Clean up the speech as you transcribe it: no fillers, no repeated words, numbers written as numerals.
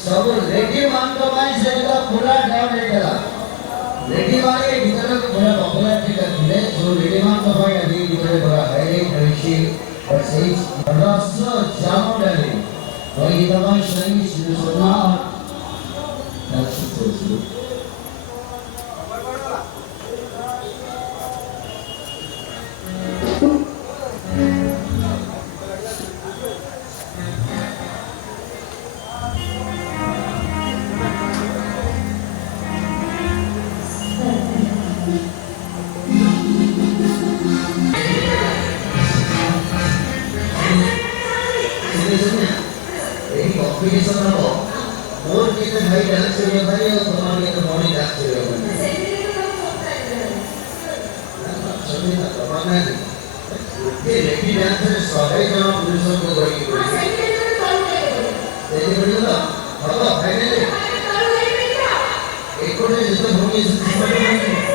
सब रेडी मान का माइंड से पूरा डाउन लेटला रेडी वाले भीतर पूरा पॉपुलर टिकट मिले जो रेडी मान का भाई अभी भीतर पूरा हाईलाइट रही और सही रस जामो डाले और ये तमाम शरीर से सुना that's it एक